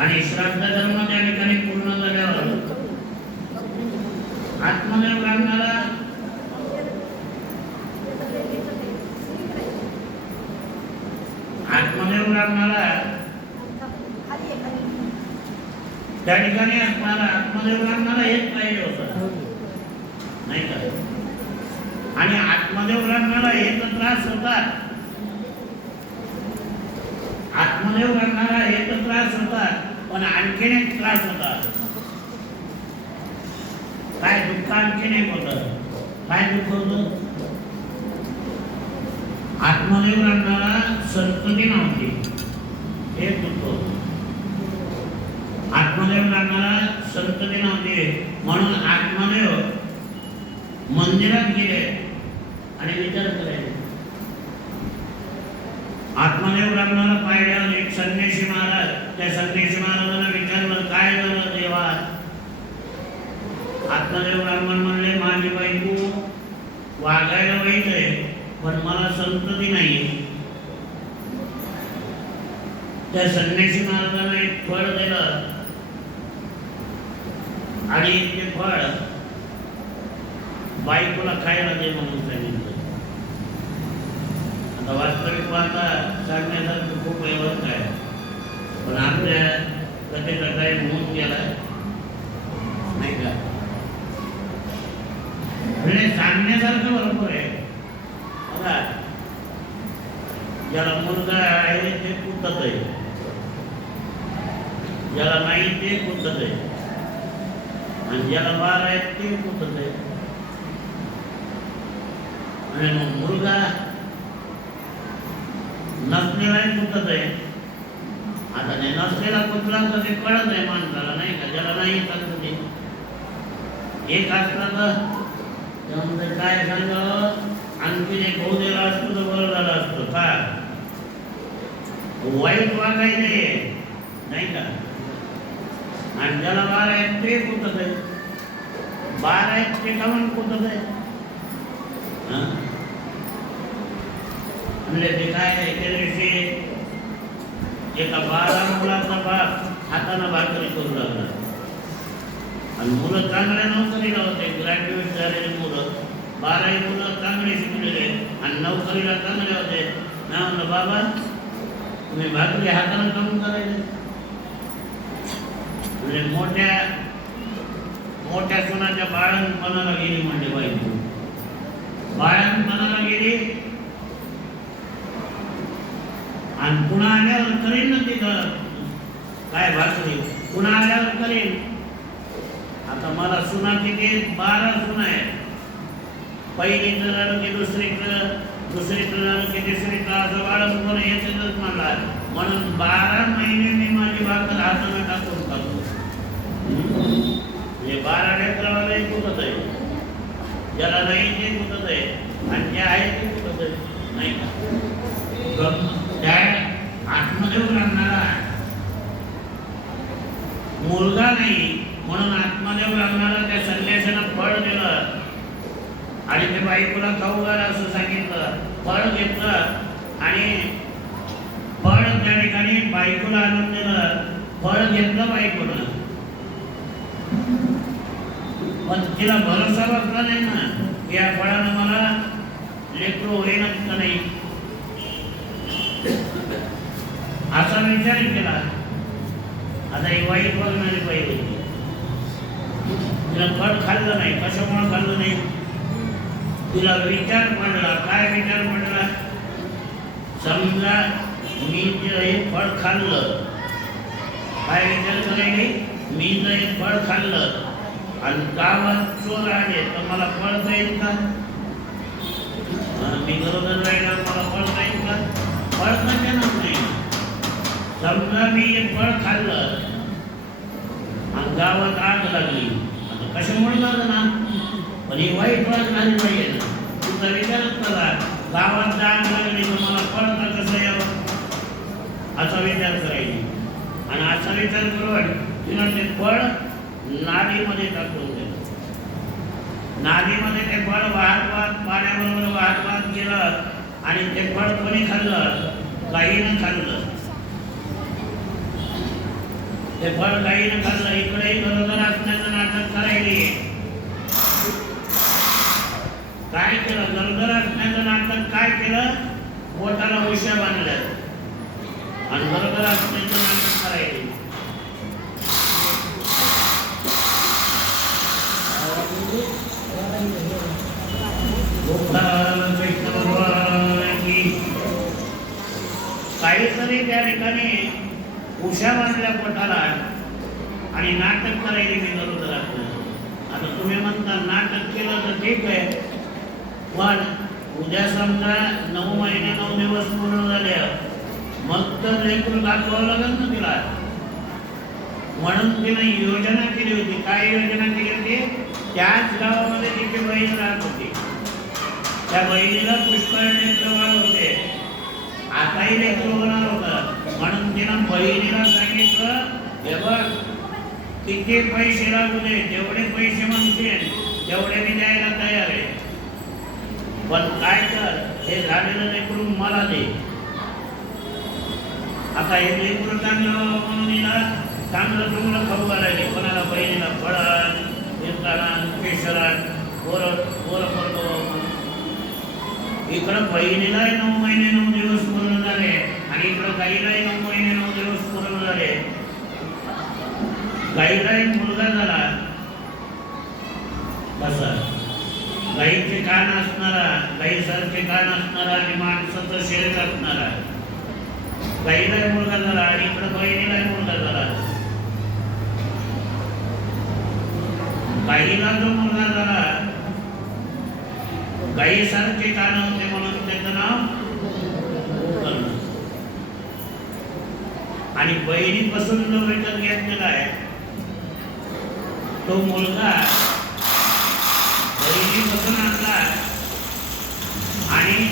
आणि श्राद्ध धर्म त्या ठिकाणी पूर्ण झाल्यावर आत्मदेव लागणारा त्या ठिकाणी आत्मदेव लागणारा हेच पाहिजे होता नाही का. आणि आत्मदेव लागणारा एक त्रास होता, आत्मदेव लागणारा एक त्रास होता, पण आणखीन एक त्रास होता. काय दुःख आणखीन एक होतं. काय दुःख होतं? आत्मदेव लागणारा संतती नव्हती, हे दुःख होतं. आत्मदेव लागणारा संतती नव्हती म्हणून आत्मदेव मंदिरात गेले आणि विचार करायचे. आत्मदेव लागणारा पाहिल्यावर एक संन्यासी महाराज, त्या संन्यासी महाराजांना विचारलं, काय झालं देवा? आत्मदेव ब्राह्मण म्हणले, माझी बायको वागायला वाईट आहे, पण मला संतती नाही. त्या संन्यासी महाराजांना एक फळ दिलं आणि ते फळ बायकोला खायला दे म्हणून सांगितलं. आता वास्तविक पाहता सांगण्यासारखं खूप व्यवस्था आहे, पण आपल्या कथेचा टाईम होऊन गेला नाही का. म्हणजे सांगण्यासारखं भरपूर आहे बघा. ज्याला मुलगा आहे ते कुठत आहे, ज्याला नाही ते कुठत आहे, आणि ज्याला बाळ आहे ते कुठत आहे. आणि मग मुलगा नसलेलाही कुठत आहे. आता नाही नसलेला कुठला तर ते कळत नाही माणसाला नाही का. ज्याला नाही चालत ते एक असला तर त्यामध्ये काय सांगावं, आणखीन एक होऊ दिला असतो तर बरं झालं असतं. का वाईट वागायचे नाही का. आणि ज्याला बाळ आहेत ते कुठत आहे, बाळ आहेत ते कामून कुठत आहे. म्हणजे ते काय आहे, त्या दिवशी एका 12 मुलाचा बाप हाताने भाकरी करू लागला. आणि मुलं चांगल्या नोकरीला होते, ग्रॅज्युएट झालेले मुलं, 12 मुलं चांगले शिकलेले आणि नोकरीला चांगले होते. ना म्हणलं, बाबा तुम्ही भाकरी हाताने करून करायचे. म्हणजे मोठ्या सोनाच्या बाळणपणाला गेली म्हणजे बायको, बाळणपणाला गेली. आणि पुन्हा आल्यावर करेन ना तिथं काय भाकरी, पुन्हा आल्यावर करेन. आता मला सुना किती, 12 सुना आहे. पहिलीचं झालं की दुसरीचं, दुसरीचं झालं की तिसरीचं, असं बाळंपण येतच मला. म्हणून 12 महिने मी माझी भाकर हाताने टाकून खातो. म्हणजे 12 लेकराला कुठत आहे, ज्याला नाही ते कुठत आहे, आणि जे आहे ते कुठत आहे नाही का. त्या आत्मदेव लागणारा मुलगा नाही म्हणून आत्मदेव लागणारा त्या संन्यासानं फळ दिलं आणि ते बायकोला खाऊ घाला असं सांगितलं. फळ घेतलं आणि फळ त्या ठिकाणी बायकोला आणून दिलं. फळ घेतलं बायकोनं, पण तिला भरोसा बसला नाही ना या फळानं मला लेकरू होईनच का नाही असा विचार केला. आता ही वाईट बघणारी बाई होती, तिला फळ खाल्लं नाही. कशामुळे खाल्लं नाही? तिला विचार पडला. काय विचार पडला? समजा मी जर हे फळ खाल्लं, काय विचार करायला, मी जर हे फळ खाल्लं आणि गावात चोर आले तर मला फळ जाईल का? मी बरोबर राहिला मला फळ जाईल का? फळ कशानं नाही. समजा मी एक फळ खाल्लं आणि गावात आग लागली, आता कशामुळे झालं ना, पण ही वाईट फळ झाली पाहिजे ना. तुझा विचारच करा, गावात आग लागली तर मला फळ का कसं यावं असा विचार करायची. आणि असा विचार करून तिनं ते फळ नालीमध्ये टाकून दिलं. नालीमध्ये ते फळ वाहत वाहत पाण्याबरोबर वाहत वाहत गेलं आणि ते फळ कोणी खाल्लं? गाईनं खाल्लं. ते फळ गाईनं खाल्लं, इकडेही गरोदर असण्याचं नाटक करायली. काय केलं? गरोदर असण्याचं नाटक काय केलं? पोटाला उश्या बांधल्या आणि गरोदर असण्याचं नाटक करायली. काहीतरी त्या ठिकाणी उशा बांधल्या पोटाला आणि नाटक करायला मी गरोदर असलं. आता तुम्ही म्हणता नाटक केलं तर ठीक आहे, पण उद्या समजा 9 महिने 9 दिवस पूर्ण झाले, मग तर लेकरू दाखवावं लागेल ना तिला. म्हणून तिने योजना केली होती. काय योजना केली होती? त्याच गावामध्ये तिची बहीण राहत होती. त्या बहिणीला पुष्कळ लेकरं बाळ होते, आताही लेकरं होणार होतं. म्हणून तिनं बहिणीला सांगितलं, हे बघ, किती पैसे लागू दे, जेवढे पैसे म्हणतील तेवढे मी द्यायला तयार आहे, पण काय कर, हे झालेलं लेकरू मला दे. आता हे लेकरू चांगलं म्हणून हिला चांगलं चांगलं खाऊ घालायले. कोणाला बहिणीला फळण, मिरताळण, केशरण, इकडं बहिणीलाही 9 महिने 9 दिवस पूर्ण झाले आणि इकडं गाईलाही 9 महिने 9 दिवस पूर्ण झाले. गाईलाही मुलगा झाला. कसा? गाईचे कान असणारा, गाईसारखे कान असणारा आणि माणसाचं शरीर असणारा. गाईलाही मुलगा झाला आणि इकडं बहिणीलाही मुलगा झाला. गाईला जो मुलगा झाला, गाईसारखे कान होते म्हणून त्याचं नाव गोकर्ण. आणि बहिणीपासून जो भेटत घेतलेला आहे तो मुलगा बहिणीपासून आणला आणि